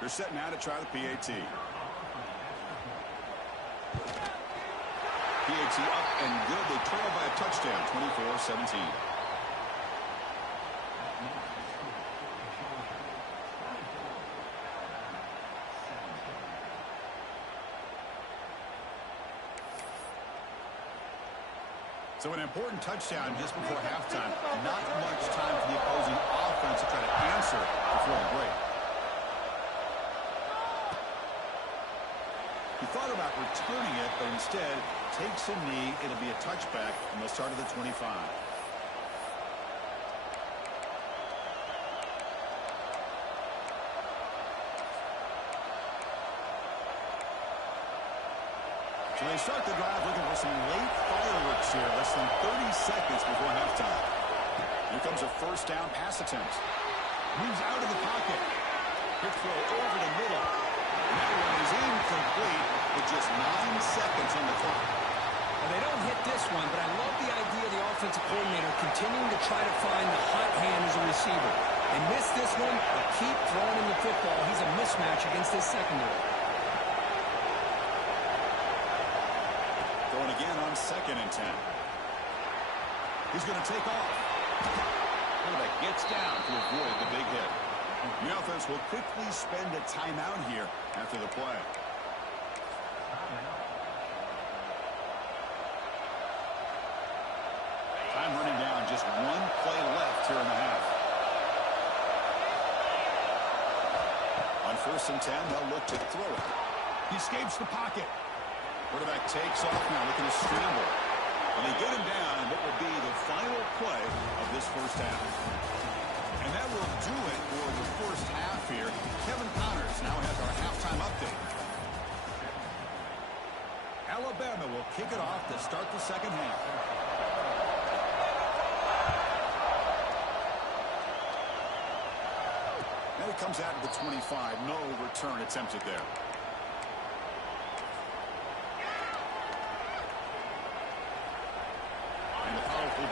They're set now to try the PAT. PAT up and good. They trail by a touchdown, 24-17. So an important touchdown just before halftime. Not much time for the opposing offense to try to answer before the break. He thought about returning it, but instead takes a knee. It'll be a touchback from the start of the 25. So they start the drive looking for some late fireworks here. Less than 30 seconds before halftime. Here comes a first down pass attempt. Moves out of the pocket. Quick throw over the middle. And that one is incomplete with just 9 seconds on the clock. Well, they don't hit this one, but I love the idea of the offensive coordinator continuing to try to find the hot hand as a receiver. They miss this one, but keep throwing him the football. He's a mismatch against this secondary. Going again on 2nd and 10. He's going to take off. Quarterback gets down to avoid the big hit. The offense will quickly spend a timeout here after the play. Time running down. Just one play left here in the half. On 1st and 10, they'll look to throw it. He escapes the pocket. Quarterback takes off now, looking to scramble. And they get him down in what will be the final play of this first half. And that will do it for the first half here. Kevin Connors now has our halftime update. Alabama will kick it off to start the second half. And it comes out to the 25. No return attempted there.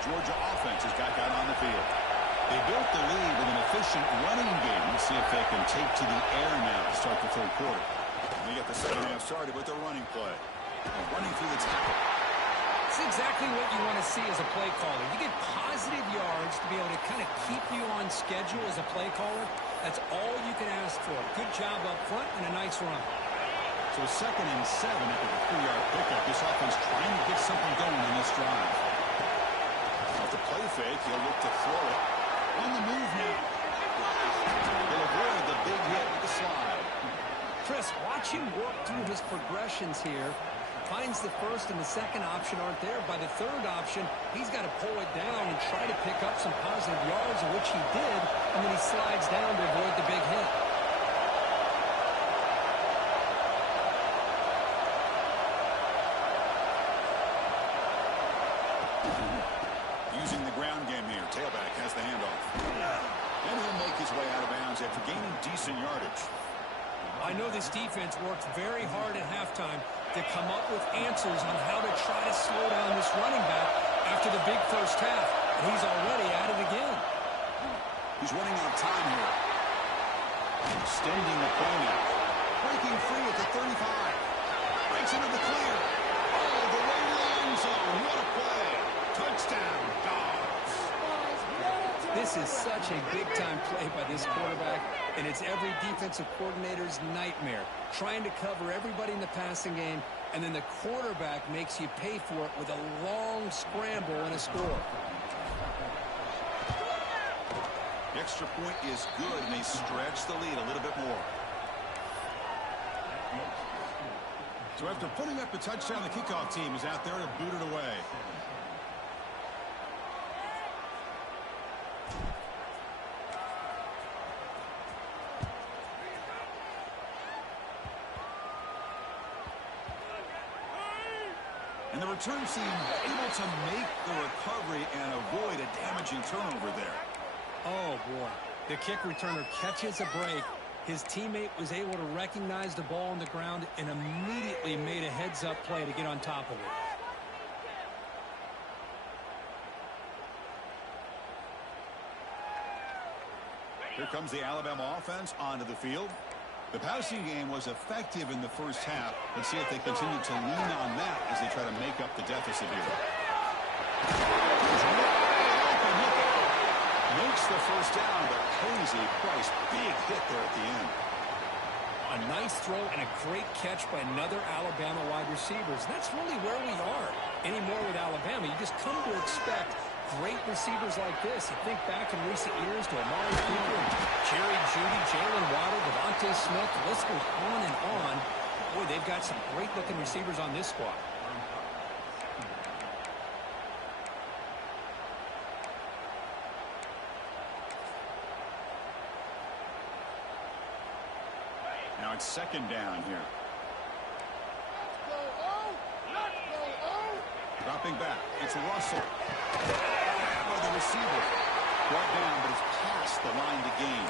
Georgia offense has got that on the field. They built the lead with an efficient running game. Let's see if they can take to the air now to start the third quarter. We get the second half started with a running play. Running through the tackle. It's exactly what you want to see as a play caller. You get positive yards to be able to kind of keep you on schedule as a play caller. That's all you can ask for. Good job up front and a nice run. So 2nd and 7 after the 3-yard pickup. This offense trying to get something going in this drive. The play fake, he'll look to throw it. On the move now. He'll avoid the big hit with the slide. Chris, watch him work through his progressions here. Finds the first and the second option aren't there. By the third option, he's got to pull it down and try to pick up some positive yards, of which he did, and then he slides down to avoid the big hit. Using the ground game here. Tailback has the handoff. And he'll make his way out of bounds after gaining decent yardage. I know this defense worked very hard at halftime to come up with answers on how to try to slow down this running back after the big first half. And he's already at it again. He's running out of time here. Extending the play now. Breaking free at the 35. Breaks into the clear. All the way to the end zone. What a play. Touchdown, Dogs. This is such a big-time play by this quarterback, and it's every defensive coordinator's nightmare. Trying to cover everybody in the passing game, and then the quarterback makes you pay for it with a long scramble and a score. The extra point is good, and they stretch the lead a little bit more. So after putting up the touchdown, the kickoff team is out there to boot it away. And the return team able to make the recovery and avoid a damaging turnover there. Oh, boy. The kick returner catches a break. His teammate was able to recognize the ball on the ground and immediately made a heads-up play to get on top of it. Here comes the Alabama offense onto the field. The passing game was effective in the first half. Let's see if they continue to lean on that as they try to make up the deficit here. Makes the first down, but pays a price. Big hit there at the end. A nice throw and a great catch by another Alabama wide receivers. That's really where we are anymore with Alabama. You just come to expect great receivers like this. You think back in recent years to Amari Cooper, Jerry Jeudy, Jalen Waddle, Devontae Smith. The list goes on and on. Boy, they've got some great-looking receivers on this squad. Now it's second down here. Dropping back. It's Russell. By the receiver. Brought down, but it's past the line to gain.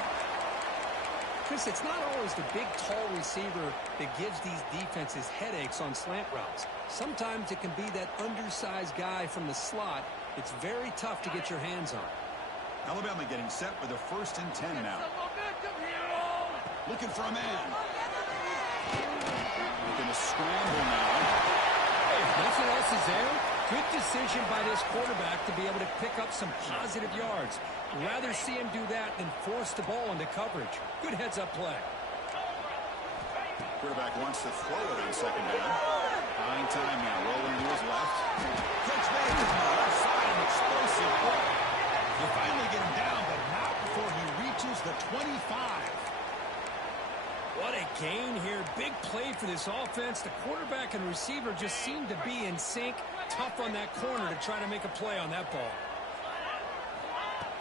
Chris, it's not always the big, tall receiver that gives these defenses headaches on slant routes. Sometimes it can be that undersized guy from the slot. It's very tough to get your hands on. Alabama getting set for the 1st and 10 now. Looking for a man. Looking to scramble now. If nothing else is there, good decision by this quarterback to be able to pick up some positive yards. Rather see him do that than force the ball into coverage. Good heads-up play. Quarterback wants to throw it on second down. Buying time now. Rolling to his left. Catch made to the left side. An explosive play. You finally get him down, but not before he reaches the 25. What a gain here. Big play for this offense. The quarterback and receiver just seem to be in sync. Tough on that corner to try to make a play on that ball.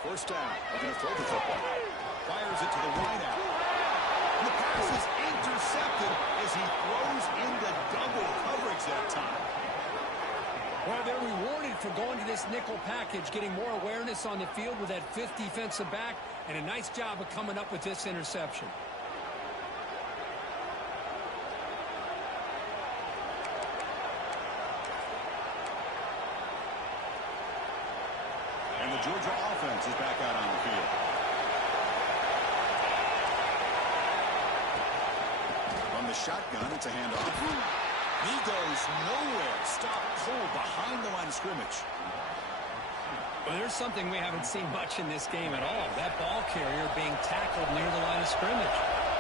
First down. They're going to throw the football. Fires it to the wide out. And the pass is intercepted as he throws into double coverage that time. Well, they're rewarded for going to this nickel package, getting more awareness on the field with that 5th defensive back, and a nice job of coming up with this interception. And the Georgia offense is back out on the field. From the shotgun, it's a handoff. He goes nowhere. Stop cold behind the line of scrimmage. Well, there's something we haven't seen much in this game at all. That ball carrier being tackled near the line of scrimmage.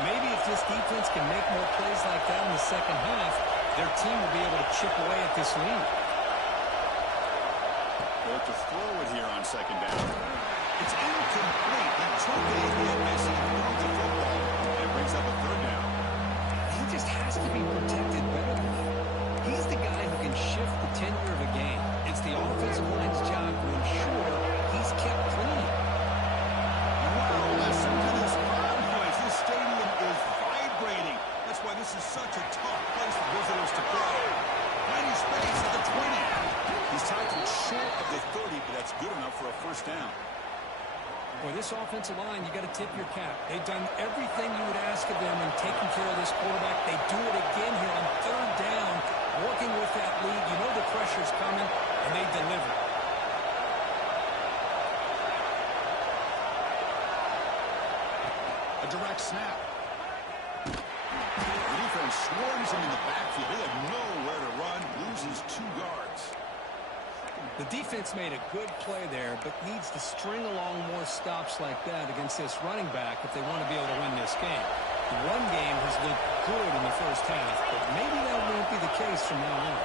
Maybe if this defense can make more plays like that in the second half, their team will be able to chip away at this lead. They're to throw it here on second down. It's incomplete. He took it in as he threw the football. And brings up a third down. He just has to be protected better than that. He's the guy who can shift the tenure of a game. It's the offensive line's job to ensure he's kept clean. Wow, listen to this crowd noise. This stadium is vibrating. That's why this is such a tough place for visitors to play. Plenty space at the 20. He's tackled short of the 30, but that's good enough for a first down. Boy, this offensive line, you got to tip your cap. They've done everything you would ask of them in taking care of this quarterback. They do it again here on third down, working with that lead. You know the pressure's coming, and they deliver. A direct snap. The defense swarms him in the backfield. They have nowhere to run. Loses 2 yards. The defense made a good play there, but needs to string along more stops like that against this running back if they want to be able to win this game. The run game has looked good in the first half, but maybe that won't be the case from now on.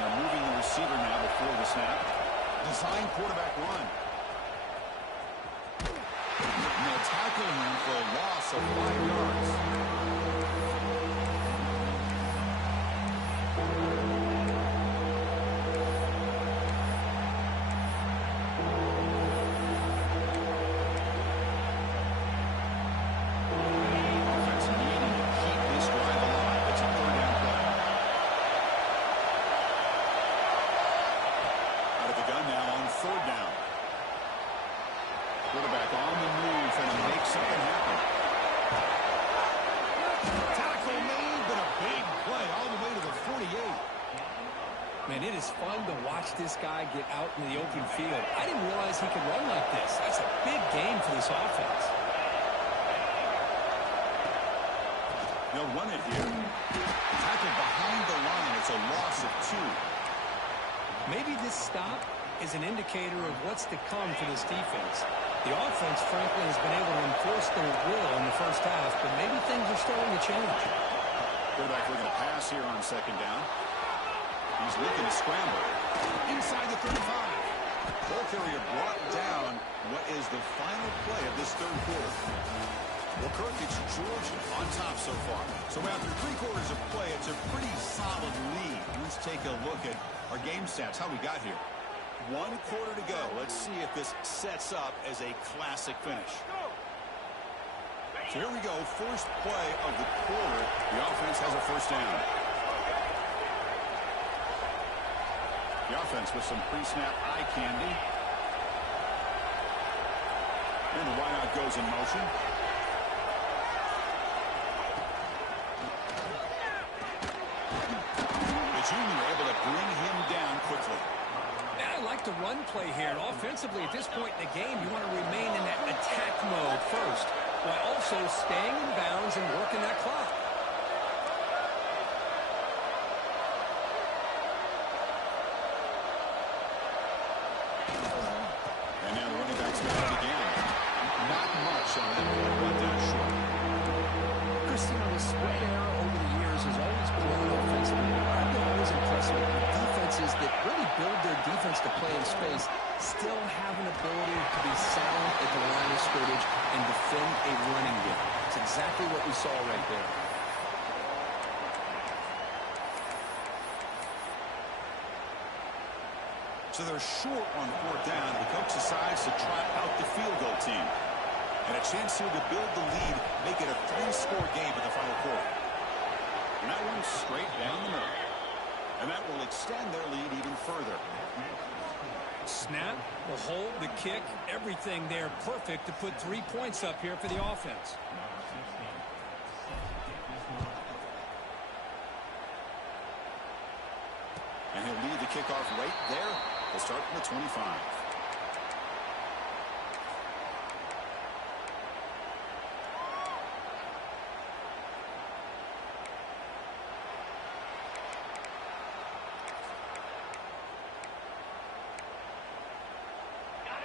Now moving the receiver now before the snap. Design quarterback run. And they'll tackle him for a loss of 5 yards. Quarterback on the move and to make something happen. Tackle made, but a big play all the way to the 48. Man, it is fun to watch this guy get out in the open field. I didn't realize he could run like this. That's a big game for this offense. They'll run it here. Tackle behind the line. It's a loss of 2. Maybe this stop is an indicator of what's to come for this defense. The offense, frankly, has been able to enforce their will in the first half, but maybe things are starting to change. Quarterback looking to pass here on second down. He's looking to scramble. Inside the 35. Ball carrier brought down what is the final play of this third quarter. Well, Kirk, it's Georgia on top so far. So after 3 quarters of play, it's a pretty solid lead. Let's take a look at our game stats, how we got here. 1 quarter to go. Let's see if this sets up as a classic finish. So here we go. First play of the quarter. The offense has a first down. The offense with some pre-snap eye candy. And the wideout goes in motion. The junior able to bring him down quickly. I like the run play here. Offensively, at this point in the game, you want to remain in that attack mode first, while also staying in bounds and working that clock. And now the running back's got it again. Not much on that play. Brought down short. Christine, the spread error over the years has always grown offensively. I've been always impressed with the defenses that really build their defense to play in space, still have an ability to be sound at the line of scrimmage and defend a running game. It's exactly what we saw right there. So they're short on 4th down. The coach decides to try out the field goal team. And a chance here to build the lead, make it a 3-score game in the final quarter. And that one straight down the middle. And that will extend their lead even further. Snap, the hold, the kick, everything there perfect to put 3 points up here for the offense. And he'll lead the kickoff right there. He'll start from the 25.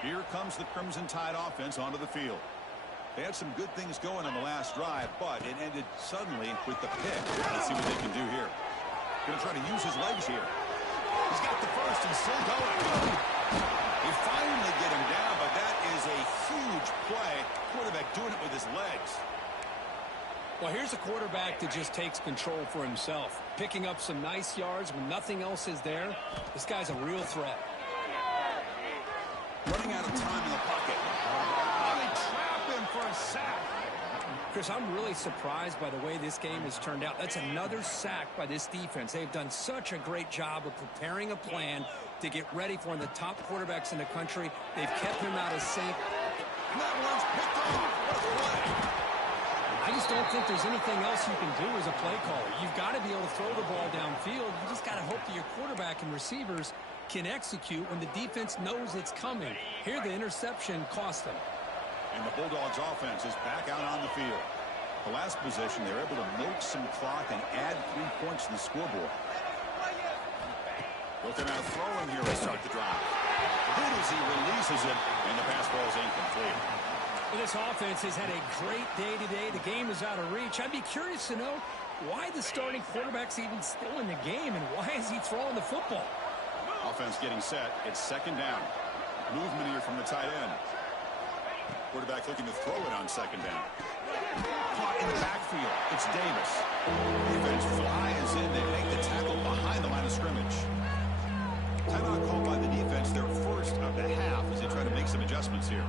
Here comes the Crimson Tide offense onto the field. They had some good things going on the last drive, but it ended suddenly with the pick. Let's see what they can do here. Going to try to use his legs here. He's got the first and still going. They finally get him down, but that is a huge play. Quarterback doing it with his legs. Well, here's a quarterback that just takes control for himself. Picking up some nice yards when nothing else is there. This guy's a real threat. Running out of time in the pocket. Oh, they trap him for a sack. Chris, I'm really surprised by the way this game has turned out. That's another sack by this defense. They've done such a great job of preparing a plan to get ready for one of the top quarterbacks in the country. They've kept him out of sync. And that one's picked off. What a play. I just don't think there's anything else you can do as a play caller. You've got to be able to throw the ball downfield. You just got to hope that your quarterback and receivers can execute when the defense knows it's coming. Here, the interception cost them. And the Bulldogs offense is back out on the field. The last possession, they're able to milk some clock and add 3 points to the scoreboard. Looking at throwing here to start the drive. Good as he releases it, and the pass ball is incomplete. Well, this offense has had a great day today. The game is out of reach. I'd be curious to know why the starting quarterback's even still in the game, and why is he throwing the football? Offense getting set. It's 2nd down. Movement here from the tight end. Quarterback looking to throw it on 2nd down. Caught in the backfield. It's Davis. Defense flies in. They make the tackle behind the line of scrimmage. Timeout called by the defense. Their first of the half as they try to make some adjustments here.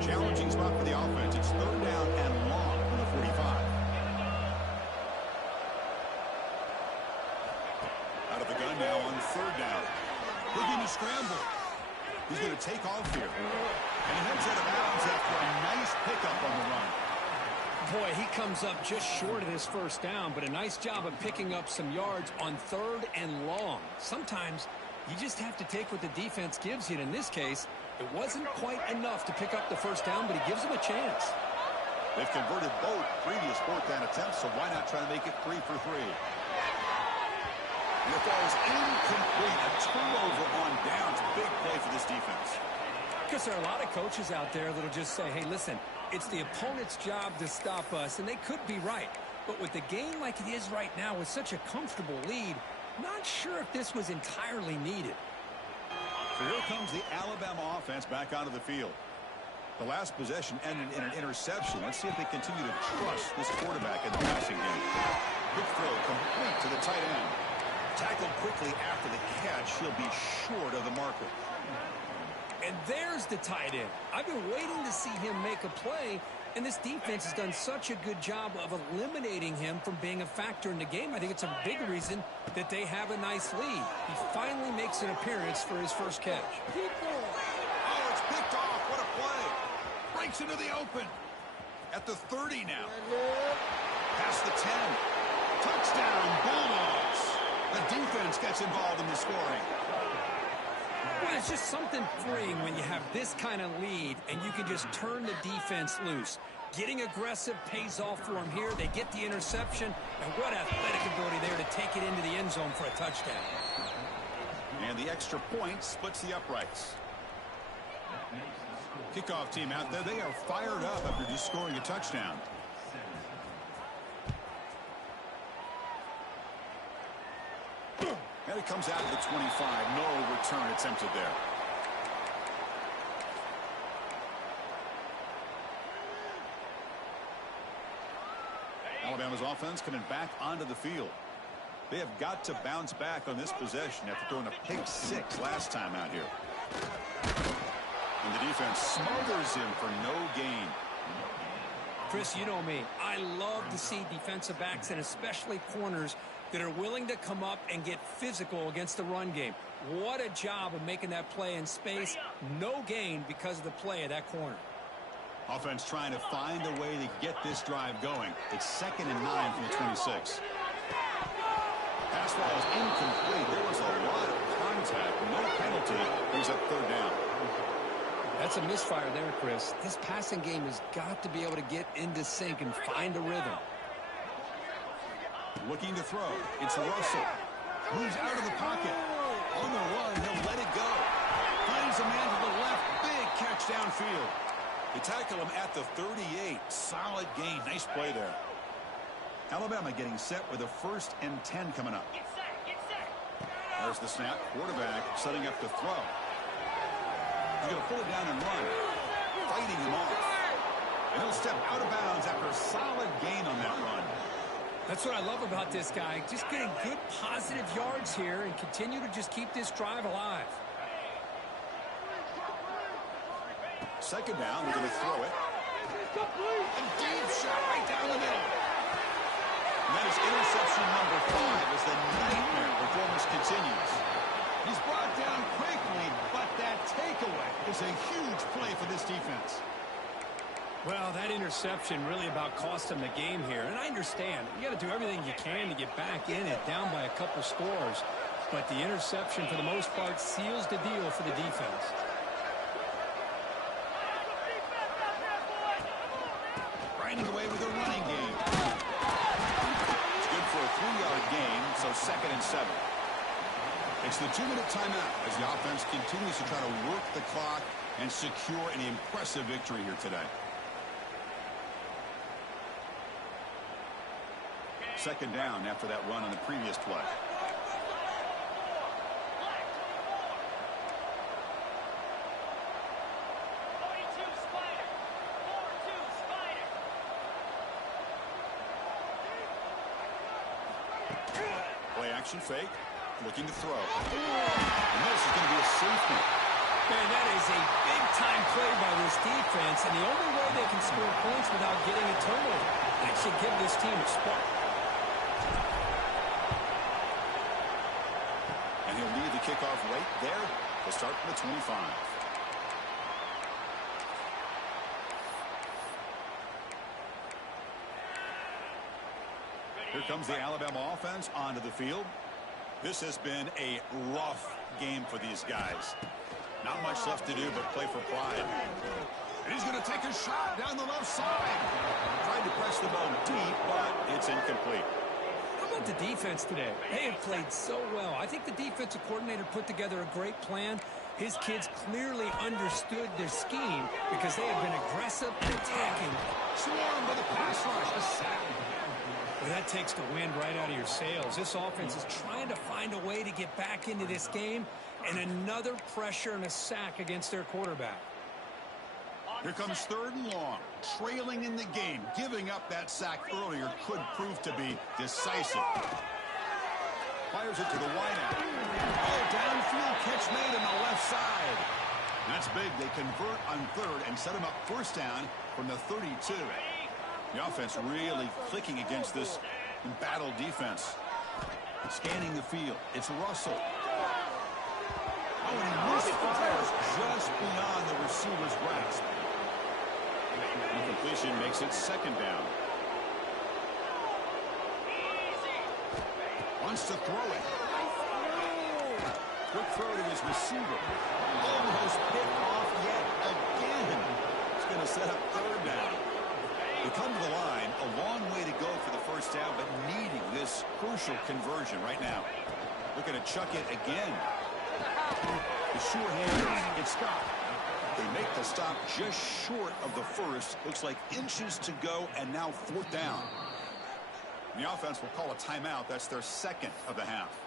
Challenging spot for the offense. It's 3rd down and long from the 45. Out of the gun now on 3rd down. Looking to scramble. He's going to take off here. And he heads out of bounds after a nice pickup on the run. Boy, he comes up just short of this 1st down, but a nice job of picking up some yards on 3rd and long. Sometimes you just have to take what the defense gives you. And in this case, it wasn't quite enough to pick up the 1st down, but he gives them a chance. They've converted both previous fourth down attempts, so why not try to make it 3 for 3? And it falls incomplete. A turnover on downs. Big play for this defense. Because there are a lot of coaches out there that'll just say, hey, listen, it's the opponent's job to stop us, and they could be right. But with the game like it is right now with such a comfortable lead, not sure if this was entirely needed. So here comes the Alabama offense back onto the field. The last possession ended in an interception. Let's see if they continue to trust this quarterback in the passing game. Quick throw complete to the tight end. Tackled quickly after the catch. He'll be short of the marker. And there's the tight end. I've been waiting to see him make a play, and this defense has done such a good job of eliminating him from being a factor in the game. I think it's a big reason that they have a nice lead. He finally makes an appearance for his first catch. Oh, it's picked off. What a play. Breaks into the open. At the 30 now. Past the 10. Touchdown, Bulldogs. The defense gets involved in the scoring. Well, it's just something freeing when you have this kind of lead and you can just turn the defense loose. Getting aggressive pays off for them here. They get the interception, and what athletic ability there to take it into the end zone for a touchdown. And the extra point splits the uprights. Kickoff team out there, they are fired up after just scoring a touchdown. And it comes out to the 25. No return attempted there. Alabama's offense coming back onto the field. They have got to bounce back on this possession after throwing a pick 6 last time out here. And the defense smothers him for no gain. Chris, you know me. I love to see defensive backs and especially corners that are willing to come up and get physical against the run game. What a job of making that play in space. No gain because of the play of that corner. Offense trying to find a way to get this drive going. It's 2nd and 9 from the 26. Pass ball is incomplete. There was a lot of contact. No penalty. Brings up 3rd down. That's a misfire there, Chris. This passing game has got to be able to get into sync and find a rhythm. Looking to throw. It's Russell. Moves out of the pocket. On the run, he'll let it go. Finds a man to the left. Big catch downfield. They tackle him at the 38. Solid gain. Nice play there. Alabama getting set with a 1st and 10 coming up. There's the snap. Quarterback setting up to throw. He's going to pull it down and run. Fighting him off. And he'll step out of bounds after a solid gain on that run. That's what I love about this guy. Just getting good positive yards here and continue to just keep this drive alive. 2nd down. We're going to throw it. A deep shot right down the middle. And that is interception number 5 as the nightmare performance continues. He's brought down quickly, but that takeaway is a huge play for this defense. Well, that interception really about cost him the game here. And I understand. You got to do everything you can to get back in it, down by a couple scores. But the interception, for the most part, seals the deal for the defense. Grinding away with a running game. It's good for a 3-yard gain, so 2nd and 7. It's the 2-minute timeout as the offense continues to try to work the clock and secure an impressive victory here today. 2nd down after that run on the previous play. Play action fake. Looking to throw. And this is going to be a safety. Man, that is a big-time play by this defense, and the only way they can score points without getting a turnover. That should give this team a spark. And he'll lead the kickoff right there to start from the 25. Here comes the Alabama offense onto the field. This has been a rough game for these guys. Not much left to do but play for pride. And he's going to take a shot down the left side. Tried to press the ball deep, but it's incomplete. How about the defense today? They have played so well. I think the defensive coordinator put together a great plan. His kids clearly understood their scheme because they have been aggressive and attacking. Swarmed by the pass rush. A sack. Well, that takes the wind right out of your sails. This offense is trying to find a way to get back into this game, and another pressure and a sack against their quarterback. Here comes 3rd and long. Trailing in the game. Giving up that sack earlier could prove to be decisive. Fires it to the wideout. Oh, downfield catch made on the left side. That's big. They convert on 3rd and set him up 1st down from the 32. The offense really clicking against this embattled defense. Scanning the field. It's Russell. Oh, and he misfires just beyond the receiver's grasp. Incompletion makes it 2nd down. Wants to throw it. Quick throw to his receiver. Almost picked off yet again. It's going to set up 3rd down. They come to the line, a long way to go for the 1st down, but needing this crucial conversion right now. Looking to chuck it again. The sure hand, it's stopped. They make the stop just short of the 1st. Looks like inches to go, and now 4th down. The offense will call a timeout. That's their 2nd of the half.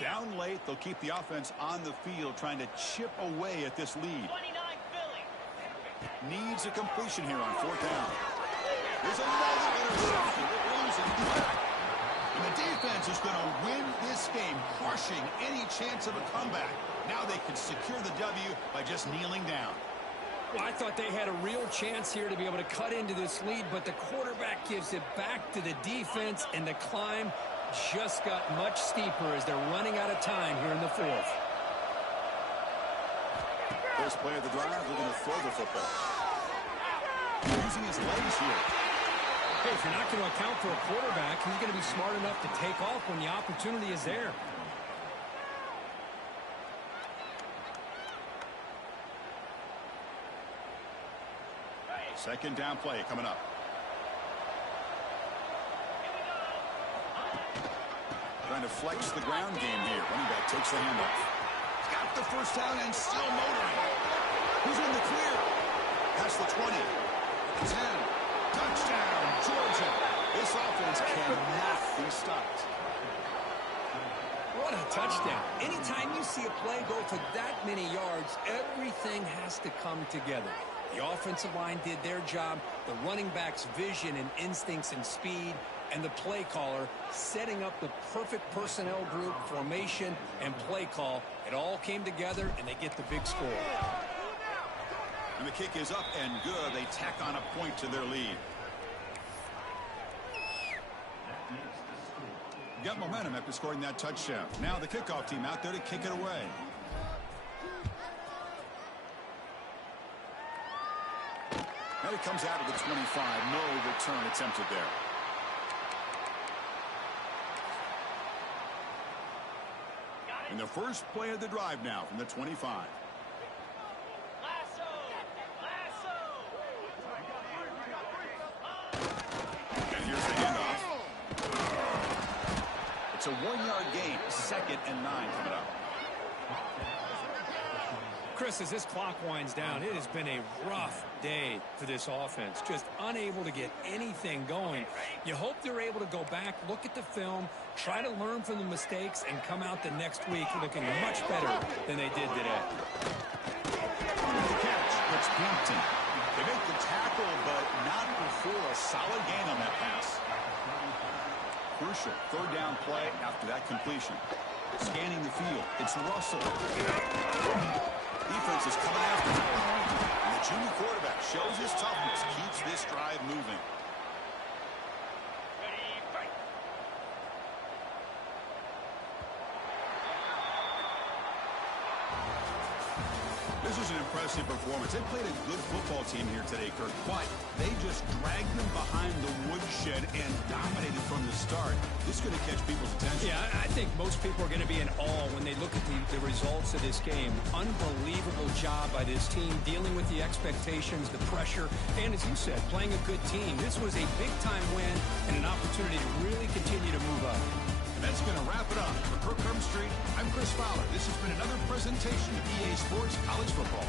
Down late, they'll keep the offense on the field, trying to chip away at this lead. Needs a completion here on 4th down. There's another interception. They're losing track. And the defense is going to win this game, crushing any chance of a comeback. Now they can secure the W by just kneeling down. Well, I thought they had a real chance here to be able to cut into this lead, but the quarterback gives it back to the defense, and the climb just got much steeper as they're running out of time here in the 4th. First play of the drive, looking to throw the football. Using his legs here. Hey, if you're not going to account for a quarterback, he's going to be smart enough to take off when the opportunity is there. Second down play coming up. Trying to flex the ground game here. Running back takes the handoff. He's got the 1st down and still motoring. Who's in the clear? Past the 20. 10. Touchdown, Georgia. This offense cannot be stopped. What a touchdown. Anytime you see a play go for that many yards, everything has to come together. The offensive line did their job, the running back's vision and instincts and speed, and the play caller setting up the perfect personnel group, formation, and play call. It all came together, and they get the big score. And the kick is up and good. They tack on a point to their lead. Got momentum after scoring that touchdown. Now the kickoff team out there to kick it away. And it comes out of the 25. No return attempted there. In the first play of the drive now from the 25. And here's the handoff. It's a 1-yard gain. 2nd and 9 coming up. Chris, as this clock winds down, it has been a rough day for this offense. Just unable to get anything going. You hope they're able to go back, look at the film, try to learn from the mistakes, and come out the next week looking much better than they did today. The catch. It's Hampton. They make the tackle, but not before a solid gain on that pass. Crucial 3rd down play after that completion. Scanning the field. It's Russell. Defense is coming after him. And the junior quarterback shows his toughness, keeps this drive moving. This was an impressive performance. They played a good football team here today, Kirk, but they just dragged them behind the woodshed and dominated from the start. This is going to catch people's attention. Yeah, I think most people are going to be in awe when they look at the results of this game. Unbelievable job by this team dealing with the expectations, the pressure, and as you said, playing a good team. This was a big-time win and an opportunity to really continue to move up. And that's going to wrap it up. For Kirk Street, I'm Chris Fowler. This has been another presentation of EA Sports College Football.